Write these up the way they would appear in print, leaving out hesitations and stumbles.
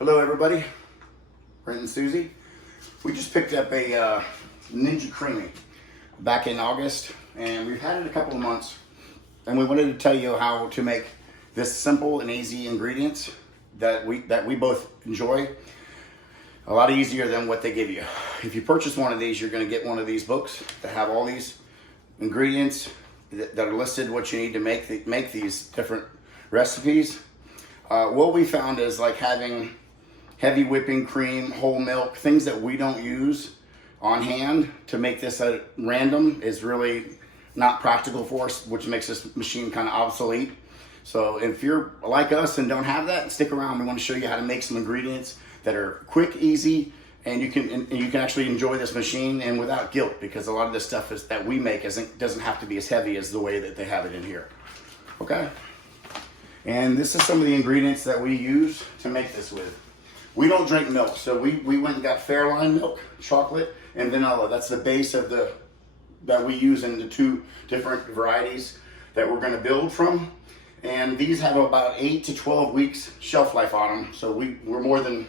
Hello everybody, Brent and Susie. We just picked up a Ninja Creami back in August, and we've had it a couple of months, and we wanted to tell you how to make this simple and easy ingredients that we both enjoy a lot easier than what they give you. If you purchase one of these, you're going to get one of these books that have all these ingredients that are listed, what you need to make these different recipes. What we found is like having heavy whipping cream, whole milk, things that we don't use on hand to make this at random is really not practical for us, which makes this machine kind of obsolete. So if you're like us and don't have that, stick around. We want to show you how to make some ingredients that are quick, easy, and you can actually enjoy this machine and without guilt, because a lot of the stuff that we make doesn't have to be as heavy as the way that they have it in here. Okay? And this is some of the ingredients that we use to make this with. We don't drink milk, so we went and got Fairline milk, chocolate, and vanilla. That's the base of that we use in the two different varieties that we're going to build from. And these have about 8 to 12 weeks shelf life on them, so we're more than,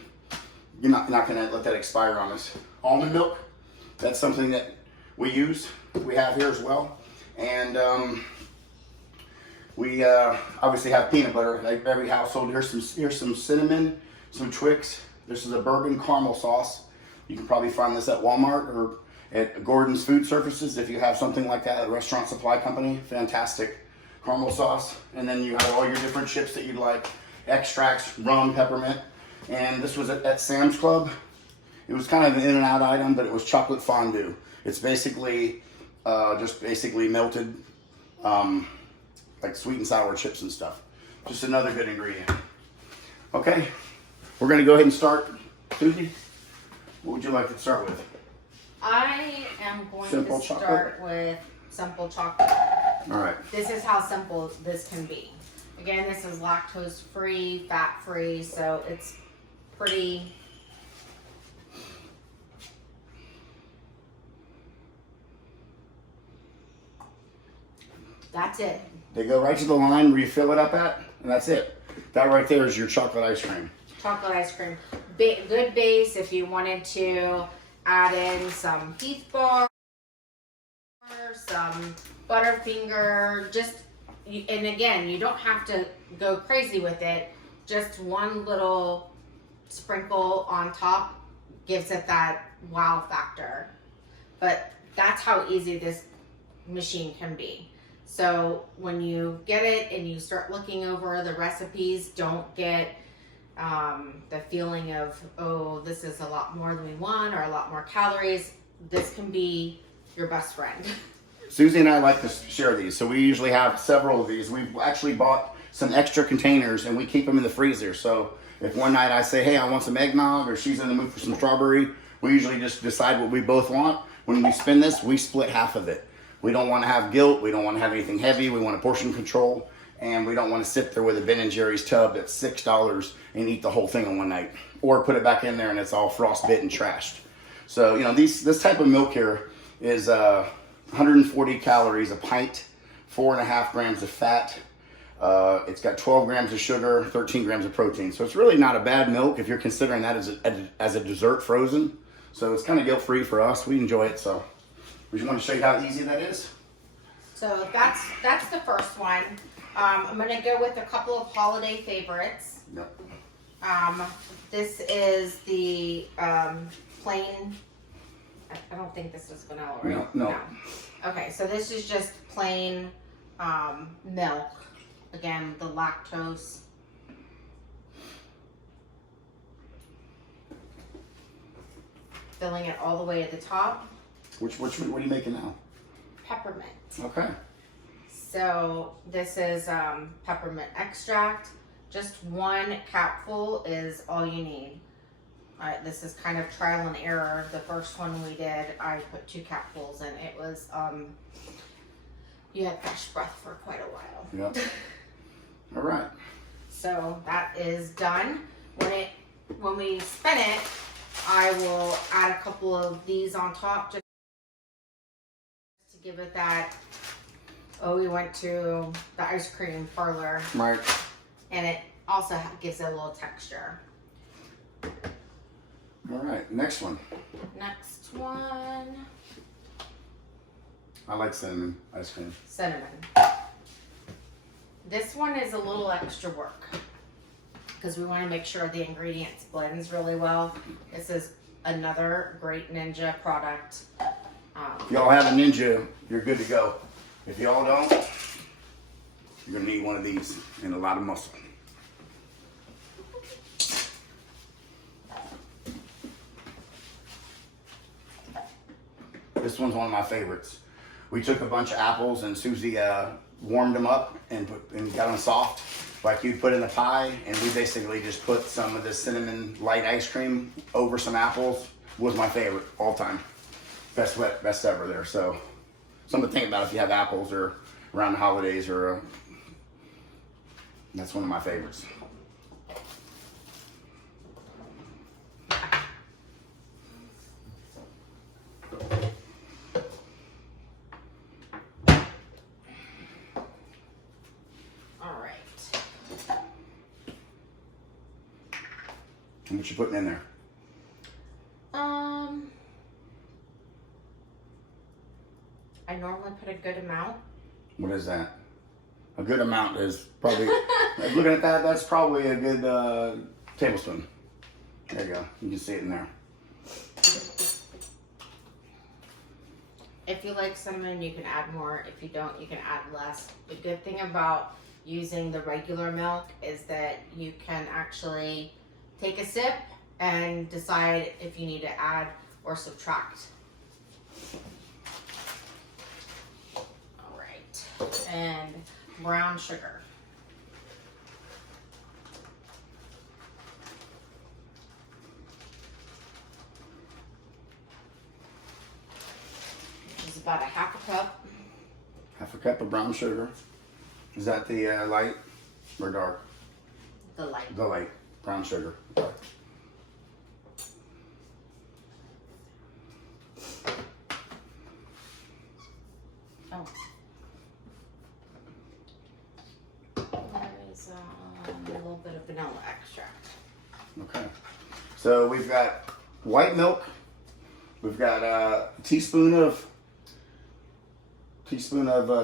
you're not going to let that expire on us. Almond milk, that's something that we use. We have here as well. And we obviously have peanut butter, like every household. Here's some cinnamon, some Twix. This is a bourbon caramel sauce. You can probably find this at Walmart or at Gordon's Food Services if you have something like that, a restaurant supply company. Fantastic caramel sauce. And then you have all your different chips that you'd like, extracts, rum, peppermint. And this was at Sam's Club. It was kind of an in and out item, but it was chocolate fondue. It's basically just melted like sweet and sour chips and stuff. Just another good ingredient. Okay, we're gonna go ahead and start. Susie, what would you like to start with? I am going Simple to chocolate? start with simple chocolate. All right. This is how simple this can be. Again, this is lactose free, fat free, so it's pretty. That's it. They go right to the line where you fill it up at, and that's it. That right there is your chocolate ice cream. Chocolate ice cream. Good base if you wanted to add in some Heath bar, some Butterfinger, and again, you don't have to go crazy with it. Just one little sprinkle on top gives it that wow factor. But that's how easy this machine can be. So when you get it and you start looking over the recipes, don't get the feeling of, oh, this is a lot more than we want or a lot more calories. This can be your best friend. Susie and I like to share these, so we usually have several of these. We've actually bought some extra containers and we keep them in the freezer. So if one night I say, hey, I want some eggnog, or she's in the mood for some strawberry, we usually just decide what we both want. When we spin this, we split half of it. We don't want to have guilt. We don't want to have anything heavy. We want a portion control, and we don't want to sit there with a Ben & Jerry's tub that's $6 and eat the whole thing in one night, or put it back in there and it's all frostbit and trashed. So, you know, this type of milk here is 140 calories a pint, 4.5 grams of fat. It's got 12 grams of sugar, 13 grams of protein. So it's really not a bad milk if you're considering that as a dessert frozen. So it's kind of guilt-free for us. We enjoy it. So we just want to show you how easy that is. So that's the first one. I'm gonna go with a couple of holiday favorites. Yep. This is the plain. I don't think this is vanilla, right? No. Okay, so this is just plain milk. Again, the lactose. Filling it all the way at the top. What are you making now? Peppermint. Okay. So this is peppermint extract. Just 1 capful is all you need. This is kind of trial and error. The first one we did, I put 2 capfuls and it was, you had fresh breath for quite a while. Yep. All right. So that is done. When we spin it, I will add a couple of these on top just to give it that, oh, we went to the ice cream parlor. Right. And it also gives it a little texture. All right, next one. Next one. I like cinnamon ice cream. Cinnamon. This one is a little extra work because we want to make sure the ingredients blends really well. This is another great Ninja product. If y'all have a Ninja, you're good to go. If y'all don't, you're gonna need one of these and a lot of muscle. This one's one of my favorites. We took a bunch of apples and Susie warmed them up and got them soft, like you'd put in a pie. And we basically just put some of this cinnamon light ice cream over some apples. Was my favorite all time. Best ever there. So something to think about if you have apples or around the holidays or that's one of my favorites. All right. And what you putting in there? I normally put a good amount. What is that? A good amount is probably, looking at that, that's probably a good tablespoon. There you go. You can see it in there. If you like cinnamon, you can add more. If you don't, you can add less. The good thing about using the regular milk is that you can actually take a sip and decide if you need to add or subtract. All right, and brown sugar. Which is about a half a cup. Half a cup of brown sugar. Is that the light or dark? The light. The light. Brown sugar. Okay. Oh. There's a little bit of vanilla extract. Okay. So we've got white milk. We've got a teaspoon of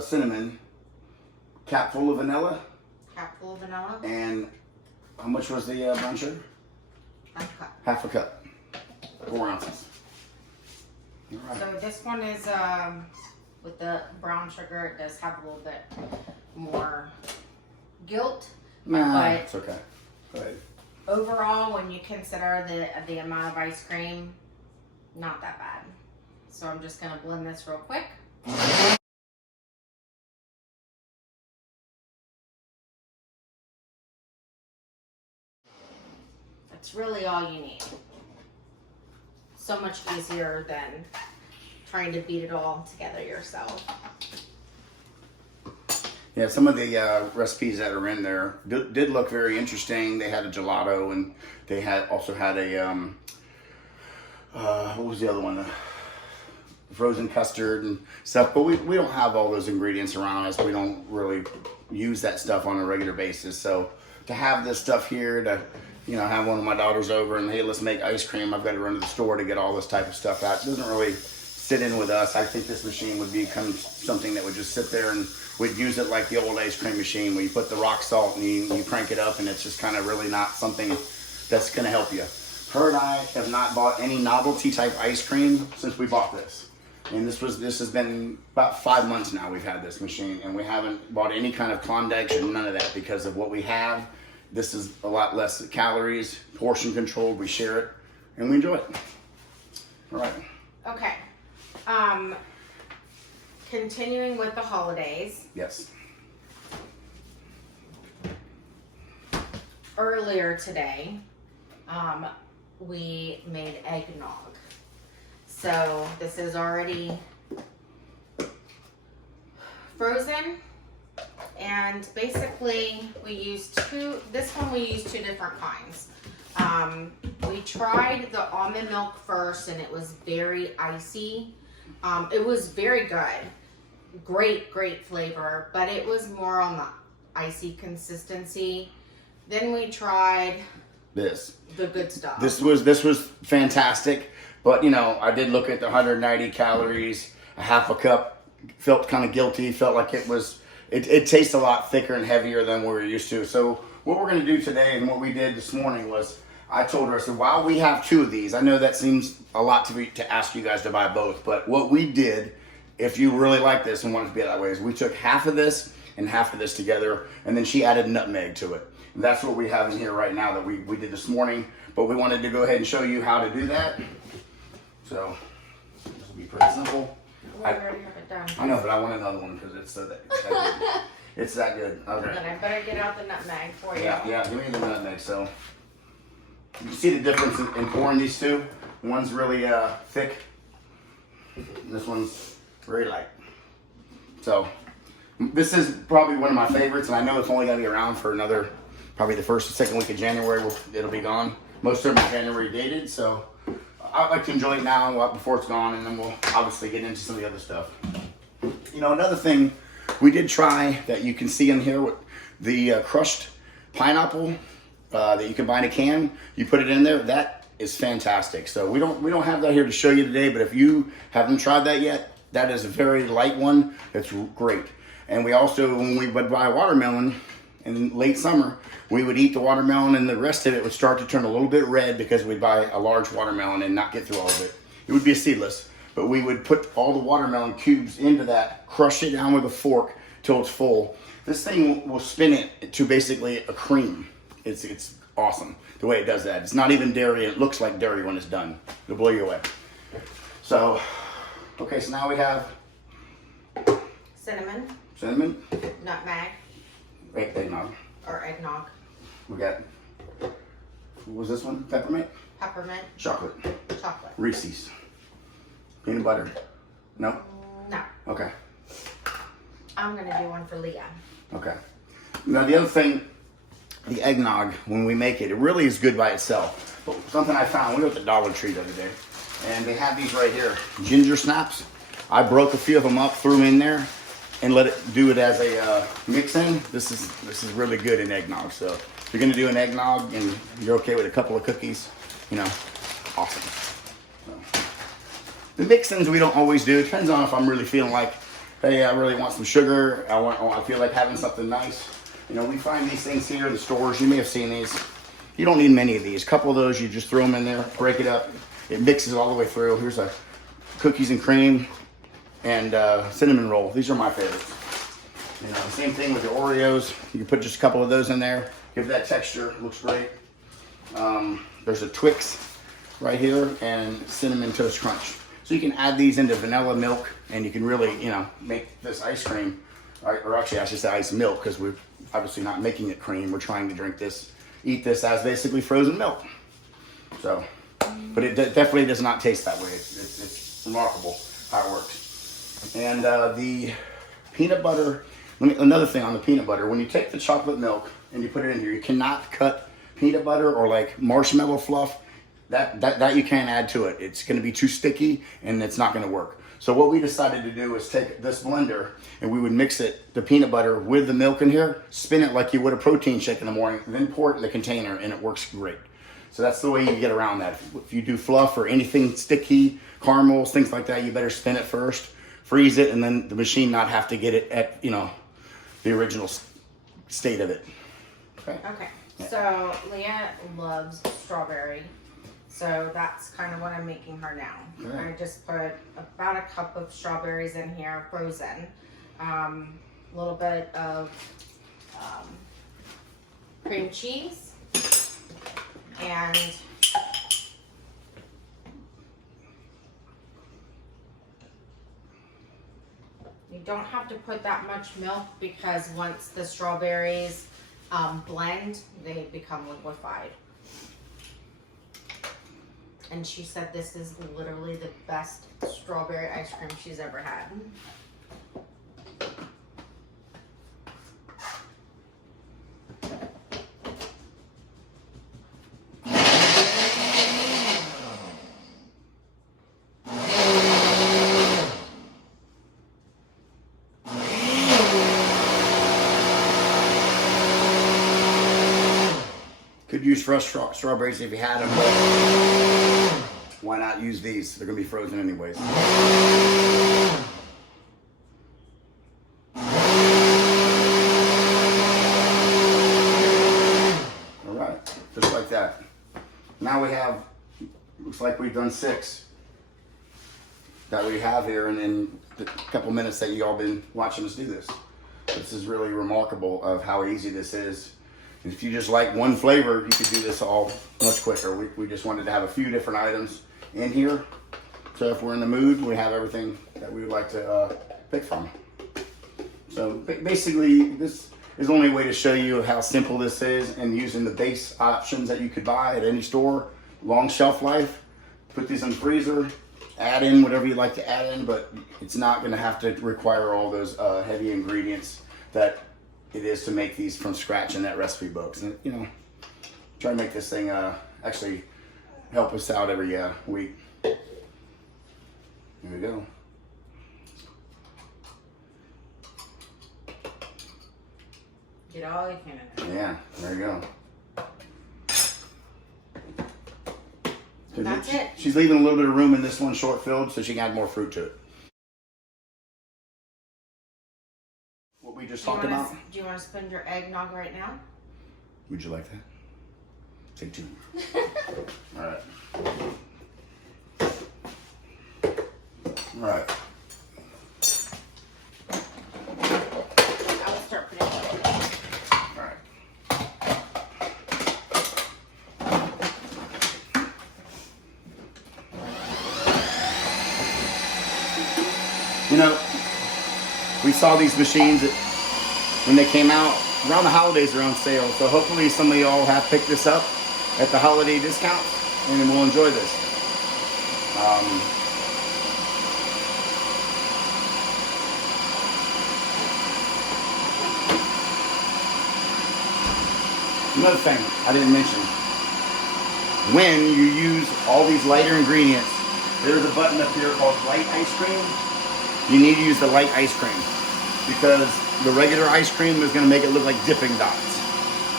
cinnamon, cap full of vanilla, Capful of vanilla. and how much was the brown sugar? Half a cup. Half a cup. 4 ounces. All right. So this one is with the brown sugar. It does have a little bit more guilt, Nah, but it's okay. Go ahead. overall, when you consider the amount of ice cream, not that bad. So I'm just gonna blend this real quick. That's really all you need. So much easier than trying to beat it all together yourself. Yeah, some of the recipes that are in there did look very interesting. They had a gelato, and they also had a what was the other one? The frozen custard and stuff. But we don't have all those ingredients around us. We don't really use that stuff on a regular basis. So to have this stuff here, to have one of my daughters over and hey, let's make ice cream. I've got to run to the store to get all this type of stuff out. It doesn't really sit in with us. I think this machine would become something that would just sit there and we'd use it like the old ice cream machine where you put the rock salt and you crank it up and it's just kind of really not something that's going to help you. Her and I have not bought any novelty type ice cream since we bought this. And this has been about 5 months now we've had this machine, and we haven't bought any kind of Klondike or none of that because of what we have. This is a lot less calories, portion controlled, we share it, and we enjoy it. All right. Okay. Continuing with the holidays. Yes. Earlier today, we made eggnog. So this is already frozen, and basically we used two different kinds. We tried the almond milk first, and it was very icy. It was very good, great flavor, but it was more on the icy consistency. Then we tried this. The good stuff. This was fantastic, but you know, I did look at the 190 calories, a half a cup. Felt kind of guilty. Felt like it tastes a lot thicker and heavier than we're used to. So what we're going to do today, and what we did this morning, was I told her, I said, while we have 2 of these, I know that seems a lot to ask you guys to buy both, but what we did, if you really like this and want it to be that way, is we took half of this and half of this together, and then she added nutmeg to it. And that's what we have in here right now that we did this morning, but we wanted to go ahead and show you how to do that. So this will be pretty simple. We already have it done. I know, but I want another one because it's that good. It's that good. Okay. Then I better get out the nutmeg for you. Yeah, give me the nutmeg. So you can see the difference in pouring these two. One's really thick, and this one's very light. So this is probably one of my favorites, and I know it's only going to be around for another, probably the 1st or 2nd week of January. It'll be gone. Most of them are January dated, so I like to enjoy it now before it's gone, and then we'll obviously get into some of the other stuff. You know, another thing we did try that you can see in here with the crushed pineapple that you can buy in a can. You put it in there. That is fantastic. So we don't have that here to show you today, but if you haven't tried that yet, that is a very light one. It's great. And we also, when we would buy watermelon in late summer, we would eat the watermelon and the rest of it would start to turn a little bit red because we'd buy a large watermelon and not get through all of it. It would be a seedless, but we would put all the watermelon cubes into that, crush it down with a fork till it's full. This thing will spin it to basically a cream. It's awesome the way it does that. It's not even dairy. It looks like dairy when it's done. It'll blow you away. So, okay, so now we have Cinnamon, nutmeg, nutmeg, eggnog. or eggnog, We got, what was this one? Peppermint, peppermint, chocolate, chocolate. Reese's, peanut butter. No? No, Okay. I'm gonna do one for Leah. Okay. Now the other thing, the eggnog, when we make it, it really is good by itself. But something I found, we were at the Dollar Tree the other day, and they have these right here, ginger snaps. I broke a few of them up, threw them in there, and let it do it as a mix-in. This is really good in eggnog. So if you're gonna do an eggnog and you're okay with a couple of cookies, you know, awesome. So, the mix-ins we don't always do. It depends on if I'm really feeling like, hey, I really want some sugar. I feel like having something nice. You know, we find these things here in the stores. You may have seen these. You don't need many of these. A couple of those, you just throw them in there, break it up. It mixes all the way through. Here's a cookies and cream and cinnamon roll. These are my favorites. You know, same thing with the Oreos. You can put just a couple of those in there. Give that texture. Looks great. There's a Twix right here and Cinnamon Toast Crunch. So you can add these into vanilla milk and you can really, you know, make this ice cream, or actually I should say ice milk, because we're obviously not making it cream. We're trying to drink this, eat this as basically frozen milk. So, but it definitely does not taste that way. It's remarkable how it works. And the peanut butter, another thing on the peanut butter, when you take the chocolate milk and you put it in here, you cannot cut peanut butter or like marshmallow fluff. That you can't add to it. It's going to be too sticky and it's not going to work. So what we decided to do is take this blender and we would mix it, the peanut butter with the milk in here, spin it like you would a protein shake in the morning, then pour it in the container and it works great. So that's the way you get around that. If you do fluff or anything sticky, caramels, things like that, you better spin it first, freeze it, and then the machine not have to get it at, you know, the original state of it. Okay. Okay, so Leah loves strawberry. So that's kind of what I'm making her now. Okay. I just put about a cup of strawberries in here, frozen. A little bit of cream cheese. And you don't have to put that much milk because once the strawberries blend, they become liquefied. And she said this is literally the best strawberry ice cream she's ever had. Could use fresh strawberries if you had them, but why not use these? They're gonna be frozen anyways. All right, just like that. Now we have, looks like we've done 6 that we have here, and in the couple minutes that you all been watching us do this. This is really remarkable of how easy this is. If you just like one flavor, you could do this all much quicker. We just wanted to have a few different items in here. So if we're in the mood, we have everything that we would like to pick from. So basically, this is the only way to show you how simple this is, and using the base options that you could buy at any store. Long shelf life. Put these in the freezer. Add in whatever you like to add in, but it's not going to have to require all those heavy ingredients that it is to make these from scratch in that recipe books. And you know, try to make this thing actually help us out every week. Here we go. Get all you can in there. Yeah, there you go. That's it. She's leaving a little bit of room in this one short filled so she can add more fruit to it. What we just talked about. Do you want to spin your eggnog right now? Would you like that? Take 2. All right. All right. I will start putting it in. All right. You know, we saw these machines when they came out around the holidays. They're on sale, so hopefully some of y'all have picked this up at the holiday discount, and then we'll enjoy this. Another thing I didn't mention, when you use all these lighter ingredients, there's a button up here called light ice cream. You need to use the light ice cream because the regular ice cream is going to make it look like dipping dots.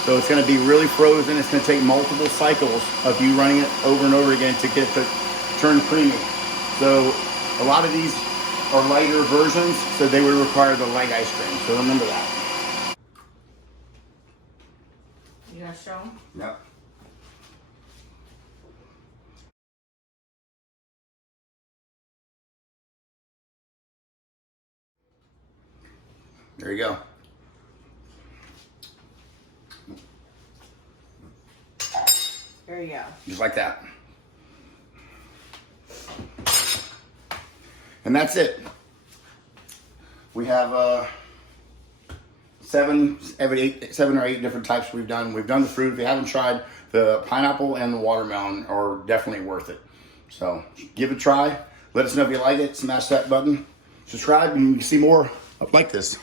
So it's going to be really frozen. It's going to take multiple cycles of you running it over and over again to get it to turn creamy. So a lot of these are lighter versions, so they would require the light ice cream. So remember that. You gonna show them? Yep. There you go. There you go. Just like that. And that's it. We have 7 or 8 different types we've done. We've done the fruit. If you haven't tried, the pineapple and the watermelon are definitely worth it. So give it a try. Let us know if you like it. Smash that button. Subscribe and you can see more like this.